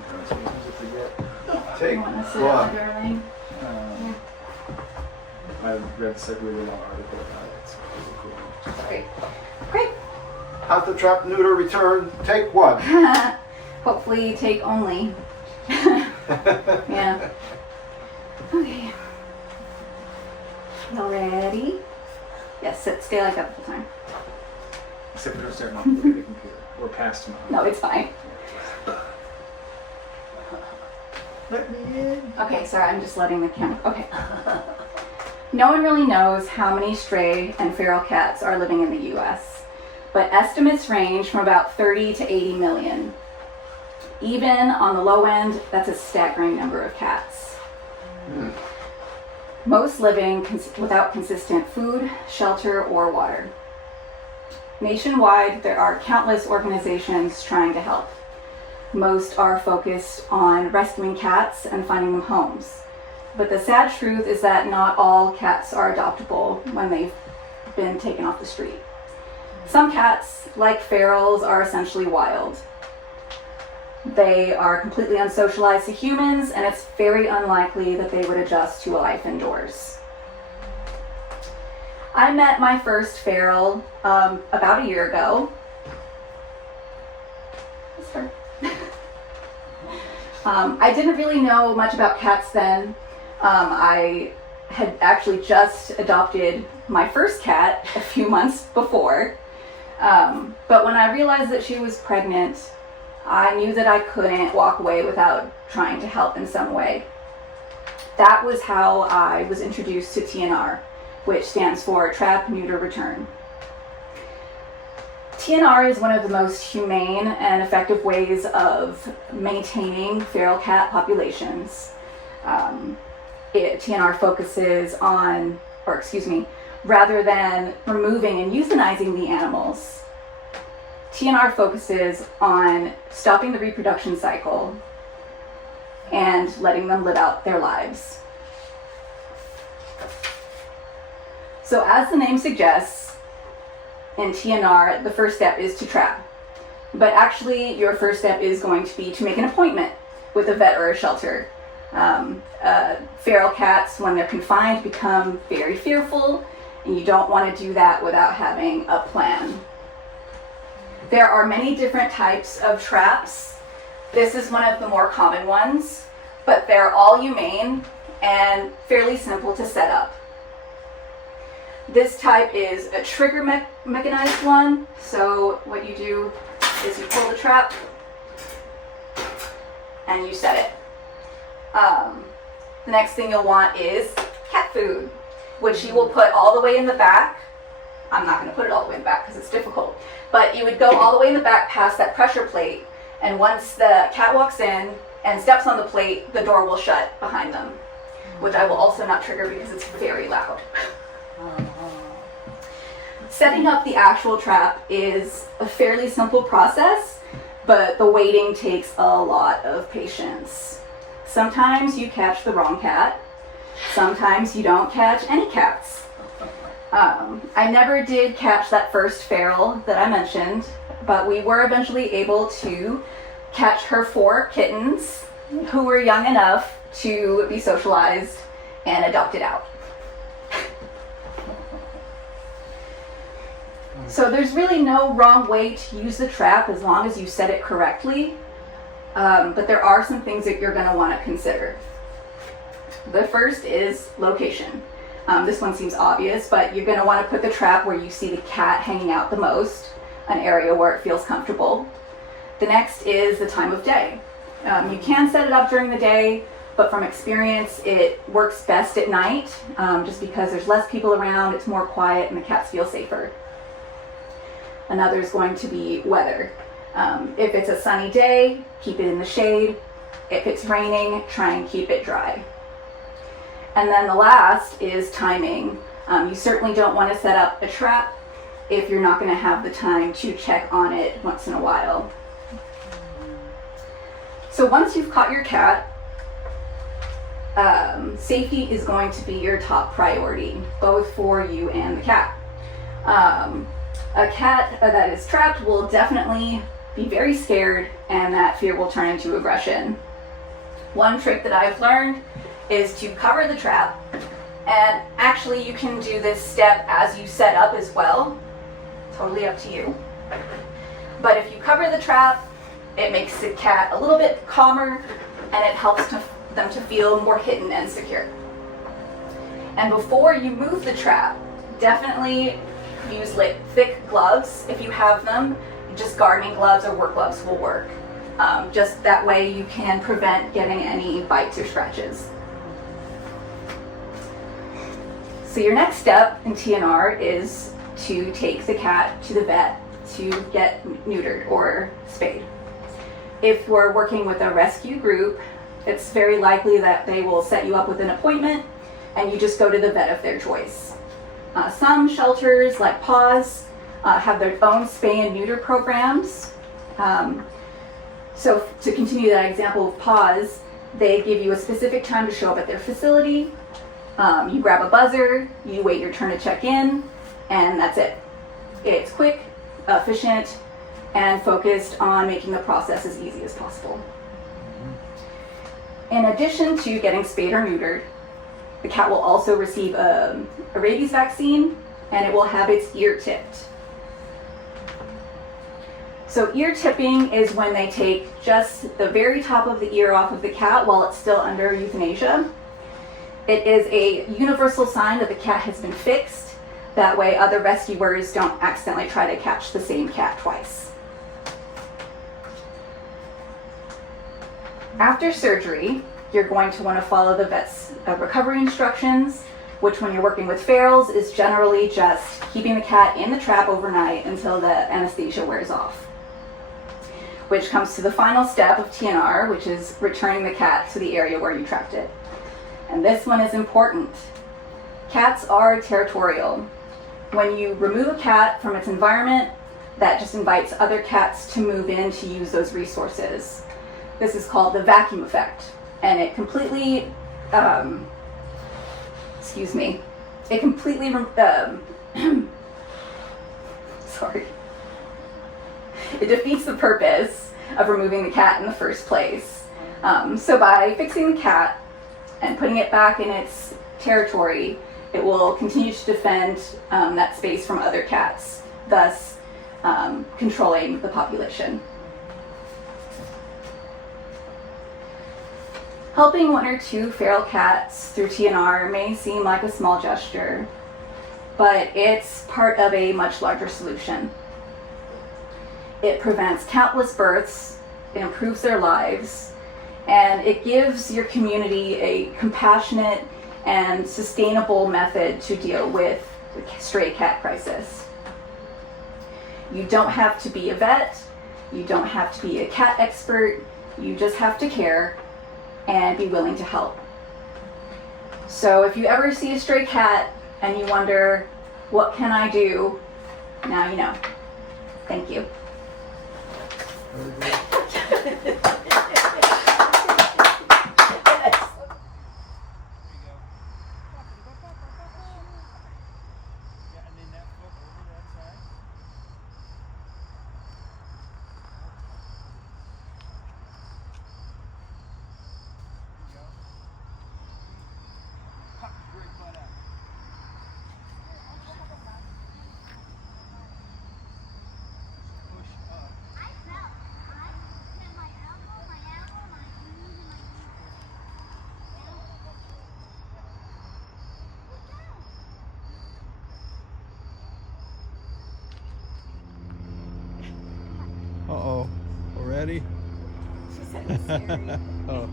pronunciations if they get. Take You want to sit one. up, darling? I read a really long article about it. So it was cool. Great. Great. Have the trap, neuter, return. Take one. Hopefully take only. Yeah. Okay. Y'all ready? Yes, stay like that the whole time. Except for starting off to look at the computer. Or past tomorrow. No, it's fine. Let me in. Okay, sorry, I'm just letting the camera. Okay. No one really knows how many stray and feral cats are living in the US, but estimates range from about 30 to 80 million. Even on the low end, that's a staggering number of cats. Most living without consistent food, shelter, or water. Nationwide, there are countless organizations trying to help. Most are focused on rescuing cats and finding them homes. But the sad truth is that not all cats are adoptable when they've been taken off the street. Some cats, like ferals, are essentially wild. They are completely unsocialized to humans, and it's very unlikely that they would adjust to a life indoors. I met my first feral about a year ago. That's her. I didn't really know much about cats then. I had actually just adopted my first cat a few months before. But when I realized that she was pregnant, I knew that I couldn't walk away without trying to help in some way. That was how I was introduced to TNR, which stands for Trap, Neuter, Return. TNR is one of the most humane and effective ways of maintaining feral cat populations. TNR focuses on, rather than removing and euthanizing the animals, TNR focuses on stopping the reproduction cycle and letting them live out their lives. So as the name suggests, in TNR, the first step is to trap. But actually, your first step is going to be to make an appointment with a vet or a shelter. Feral cats, when they're confined, become very fearful, and you don't want to do that without having a plan. There are many different types of traps. This is one of the more common ones, but they're all humane and fairly simple to set up. This type is a trigger mechanized one. So what you do is you pull the trap and you set it. The next thing you'll want is cat food, which you will put all the way in the back. I'm not going to put it all the way in the back because it's difficult, but you would go all the way in the back past that pressure plate, and once the cat walks in and steps on the plate, the door will shut behind them, which I will also not trigger because it's very loud. Setting up the actual trap is a fairly simple process, but the waiting takes a lot of patience. Sometimes you catch the wrong cat. Sometimes you don't catch any cats. I never did catch that first feral that I mentioned, but we were eventually able to catch her 4 kittens who were young enough to be socialized and adopted out. So there's really no wrong way to use the trap as long as you set it correctly. But there are some things that you're going to want to consider. The first is location. This one seems obvious, but you're going to want to put the trap where you see the cat hanging out the most, an area where it feels comfortable. The next is the time of day. You can set it up during the day, but from experience, it works best at night, just because there's less people around, it's more quiet, and the cats feel safer. Another is going to be weather. If it's a sunny day, keep it in the shade. If it's raining, try and keep it dry. And then the last is timing. You certainly don't want to set up a trap if you're not going to have the time to check on it once in a while. So once you've caught your cat, safety is going to be your top priority, both for you and the cat. A cat that is trapped will definitely be very scared and that fear will turn into aggression. One trick that I've learned is to cover the trap, and actually you can do this step as you set up as well. Totally up to you. But if you cover the trap, it makes the cat a little bit calmer, and it helps them to feel more hidden and secure. And before you move the trap, definitely use thick gloves if you have them. Just gardening gloves or work gloves will work. Just that way you can prevent getting any bites or scratches. So your next step in TNR is to take the cat to the vet to get neutered or spayed. If we're working with a rescue group, it's very likely that they will set you up with an appointment and you just go to the vet of their choice. Some shelters like PAWS have their own spay and neuter programs. So to continue that example of PAWS, they give you a specific time to show up at their facility. You grab a buzzer, you wait your turn to check in, and that's it. It's quick, efficient, and focused on making the process as easy as possible. In addition to getting spayed or neutered, the cat will also receive a rabies vaccine, and it will have its ear tipped. So ear tipping is when they take just the very top of the ear off of the cat while it's still under euthanasia. It is a universal sign that the cat has been fixed. That way other rescuers don't accidentally try to catch the same cat twice. After surgery, you're going to want to follow the vet's recovery instructions, which when you're working with ferals is generally just keeping the cat in the trap overnight until the anesthesia wears off. Which comes to the final step of TNR, which is returning the cat to the area where you trapped it. And this one is important. Cats are territorial. When you remove a cat from its environment, that just invites other cats to move in to use those resources. This is called the vacuum effect, and it completely, it defeats the purpose of removing the cat in the first place. So by fixing the cat and putting it back in its territory, it will continue to defend that space from other cats, thus controlling the population. Helping one or two feral cats through TNR may seem like a small gesture, but it's part of a much larger solution. It prevents countless births, it improves their lives, and it gives your community a compassionate and sustainable method to deal with the stray cat crisis. You don't have to be a vet, you don't have to be a cat expert, you just have to care and be willing to help. So if you ever see a stray cat and you wonder, what can I do? Now you know. Thank you. Uh-oh. Already? She said it's scary. Oh.